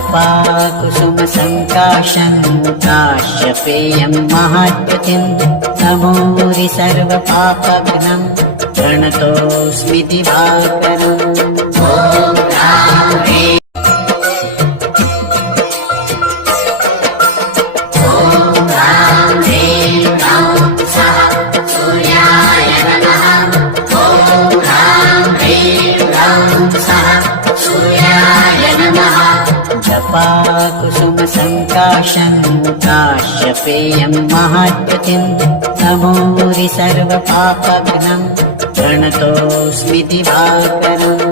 जपाकुसुमसङ्काशं काश्यपेयं महाद्युतिं नमोरि सर्वपापघ्नं प्रणतोऽस्मि दिवाकरम्। जपाकुसुमसङ्काशं काश्यपेयं महाद्युतिं नमोरि सर्वपापघ्नं प्रणतोऽस्मि दिवाकरम्।